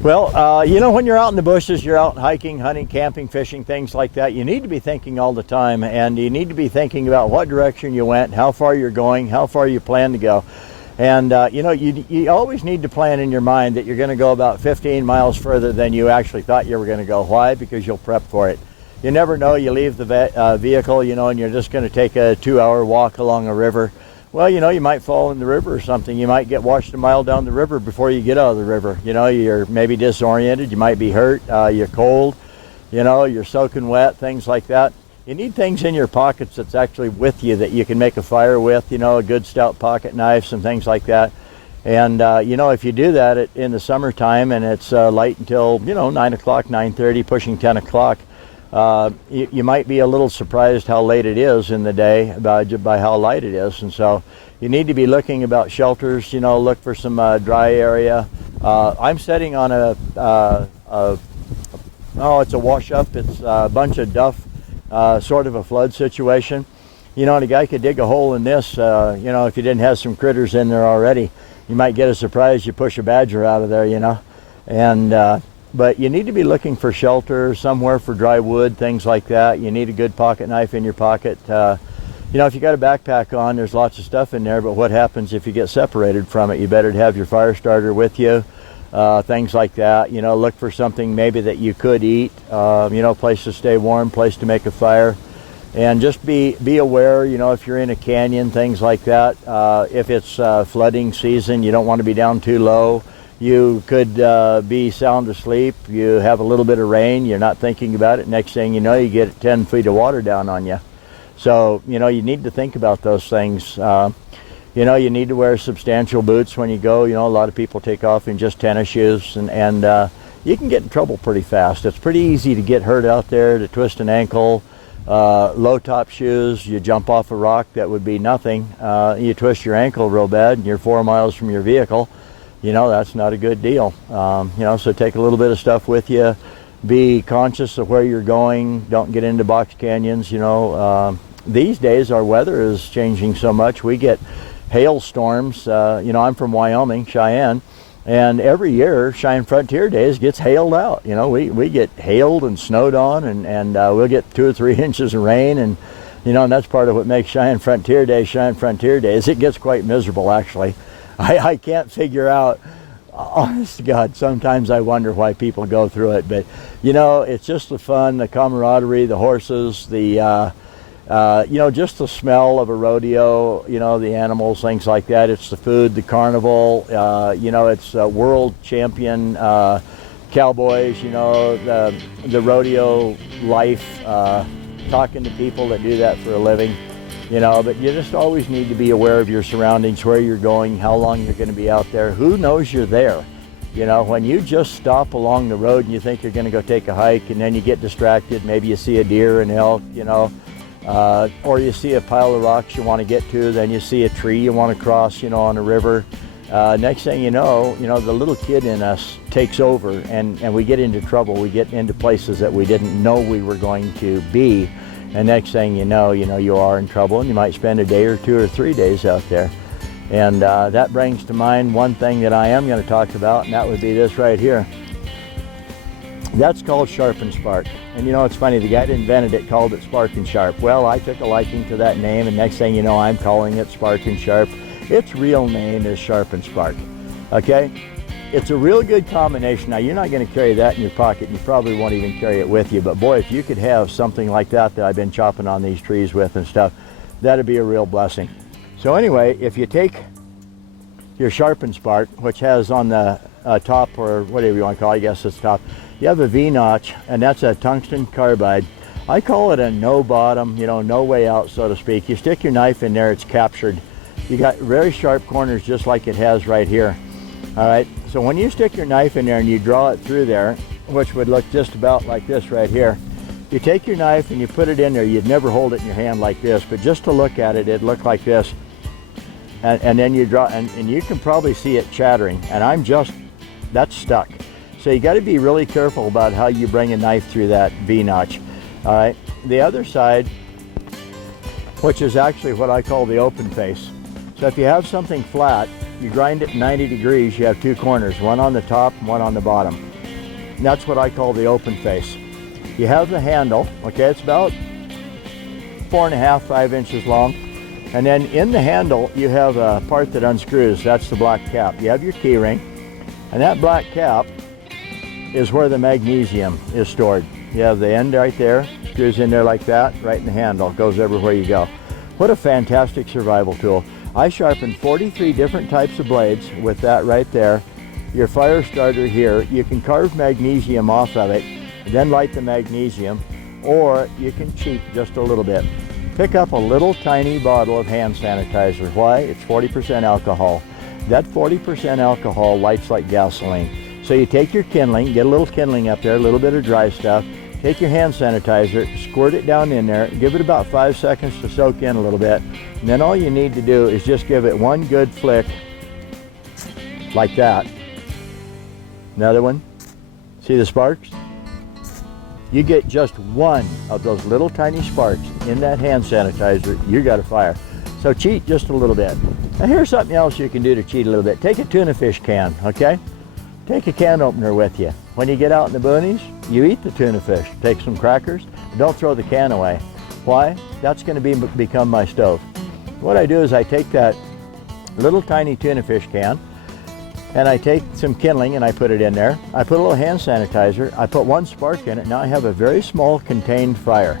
Well, you know, when you're out in the bushes, you're out hiking, hunting, camping, fishing, things like that, you need to be thinking all the time, and you need to be thinking about what direction you went, how far you're going, how far you plan to go. And, you know, you always need to plan in your mind that you're going to go about 15 miles further than you actually thought you were going to go. Why? Because you'll prep for it. You never know, you leave the vehicle, you know, and you're just going to take a 2-hour walk along a river. Well, you know, you might fall in the river or something. You might get washed a mile down the river before you get out of the river. You know, you're maybe disoriented. You might be hurt. You're cold. You know, you're soaking wet, things like that. You need things in your pockets that's actually with you that you can make a fire with, you know, a good stout pocket knife, some things like that. And, you know, if you do that in the summertime and it's light until, you know, 9 o'clock, 9:30, pushing 10 o'clock, you might be a little surprised how late it is in the day by how light it is. And so you need to be looking about shelters, you know, look for some dry area. I'm sitting on it's a wash up. It's a bunch of duff, sort of a flood situation. You know, and a guy could dig a hole in this, you know, if you didn't have some critters in there already. You might get a surprise, you push a badger out of there, you know. And but you need to be looking for shelter, somewhere for dry wood, things like that. You need a good pocket knife in your pocket. You know, if you got a backpack on, there's lots of stuff in there, but what happens if you get separated from it? You better have your fire starter with you, things like that. You know, look for something maybe that you could eat, you know, place to stay warm, place to make a fire. And just be aware, you know, if you're in a canyon, things like that. If it's flooding season, you don't want to be down too low. You could be sound asleep. You have a little bit of rain. You're not thinking about it. Next thing you know, you get 10 feet of water down on you. So, you know, you need to think about those things. You know, you need to wear substantial boots when you go. You know, a lot of people take off in just tennis shoes, and you can get in trouble pretty fast. It's pretty easy to get hurt out there, to twist an ankle. Low top shoes, you jump off a rock, that would be nothing. You twist your ankle real bad and you're 4 miles from your vehicle. You know, that's not a good deal. You know, so take a little bit of stuff with you. Be conscious of where you're going. Don't get into box canyons. You know, these days our weather is changing so much. We get hailstorms. You know, I'm from Wyoming, Cheyenne, and every year Cheyenne Frontier Days gets hailed out. You know, we get hailed and snowed on, and we'll get 2 or 3 inches of rain, and you know, and that's part of what makes Cheyenne Frontier Days Cheyenne Frontier Days. It gets quite miserable, actually. I can't figure out, honest to God, sometimes I wonder why people go through it. But, you know, it's just the fun, the camaraderie, the horses, the, you know, just the smell of a rodeo, you know, the animals, things like that. It's the food, the carnival, you know, it's world champion cowboys, you know, the rodeo life, talking to people that do that for a living. You know, but you just always need to be aware of your surroundings, where you're going, how long you're going to be out there, who knows you're there. You know, when you just stop along the road and you think you're going to go take a hike, and then you get distracted, maybe you see a deer, an elk, you know, or you see a pile of rocks you want to get to, then you see a tree you want to cross, you know, on a river. Next thing you know, the little kid in us takes over, and we get into trouble. We get into places that we didn't know we were going to be. And next thing you know, you are in trouble, and you might spend a day or 2 or 3 days out there. And that brings to mind one thing that I am going to talk about, and that would be this right here. That's called Sharpens Spark. And you know, it's funny, the guy that invented it called it Spark and Sharp. Well, I took a liking to that name, and next thing you know, I'm calling it Spark and Sharp. Its real name is Sharpens Spark. Okay? It's a real good combination. Now, you're not going to carry that in your pocket. You probably won't even carry it with you. But boy, if you could have something like that I've been chopping on these trees with and stuff, that'd be a real blessing. So anyway, if you take your Sharpens Spark, which has on the top, or whatever you want to call it, I guess it's top, you have a V-notch, and that's a tungsten carbide. I call it a no bottom, you know, no way out, so to speak. You stick your knife in there, it's captured. You got very sharp corners just like it has right here. All right, so when you stick your knife in there and you draw it through there, which would look just about like this right here, you take your knife and you put it in there. You'd never hold it in your hand like this, but just to look at it, it'd look like this. And then you draw, and you can probably see it chattering, and that's stuck. So you got to be really careful about how you bring a knife through that V-notch. All right, the other side, which is actually what I call the open face. So if you have something flat, you grind it 90 degrees, you have 2 corners, one on the top and one on the bottom. And that's what I call the open face. You have the handle, okay, it's about 4.5, 5 inches long. And then in the handle, you have a part that unscrews. That's the black cap. You have your key ring, and that black cap is where the magnesium is stored. You have the end right there, screws in there like that, right in the handle. It goes everywhere you go. What a fantastic survival tool. I sharpened 43 different types of blades with that right there. Your fire starter here, you can carve magnesium off of it, then light the magnesium, or you can cheat just a little bit. Pick up a little tiny bottle of hand sanitizer. Why? It's 40% alcohol. That 40% alcohol lights like gasoline. So you take your kindling, get a little kindling up there, a little bit of dry stuff, take your hand sanitizer, squirt it down in there, give it about 5 seconds to soak in a little bit, and then all you need to do is just give it one good flick, like that. Another one. See the sparks? You get just one of those little tiny sparks in that hand sanitizer, you got a fire. So cheat just a little bit. Now here's something else you can do to cheat a little bit. Take a tuna fish can, okay? Take a can opener with you. When you get out in the boonies, you eat the tuna fish. Take some crackers, don't throw the can away. Why? That's gonna become my stove. What I do is I take that little tiny tuna fish can, and I take some kindling and I put it in there. I put a little hand sanitizer. I put one spark in it. Now I have a very small contained fire.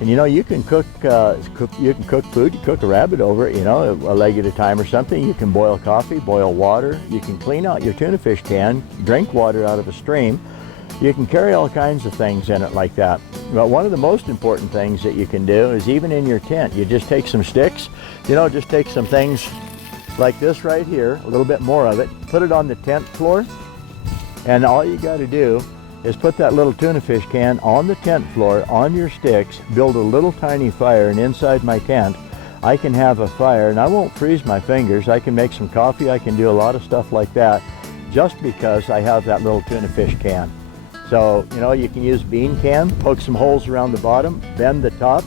And you know, you can cook food. You cook a rabbit over it, you know, a leg at a time or something. You can boil coffee, boil water. You can clean out your tuna fish can, drink water out of a stream. You can carry all kinds of things in it like that. But one of the most important things that you can do is even in your tent, you just take some sticks, you know, just take some things like this right here, a little bit more of it, put it on the tent floor, and all you got to do is put that little tuna fish can on the tent floor, on your sticks, build a little tiny fire, and inside my tent, I can have a fire, and I won't freeze my fingers. I can make some coffee, I can do a lot of stuff like that, just because I have that little tuna fish can. So, you know, you can use bean can, poke some holes around the bottom, bend the top,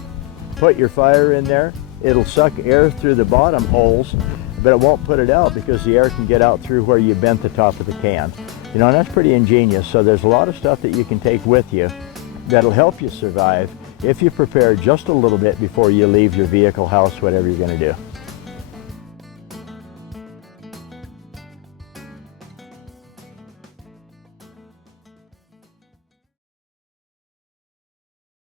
put your fire in there. It'll suck air through the bottom holes, but it won't put it out because the air can get out through where you bent the top of the can. You know, and that's pretty ingenious. So there's a lot of stuff that you can take with you that'll help you survive if you prepare just a little bit before you leave your vehicle, house, whatever you're going to do.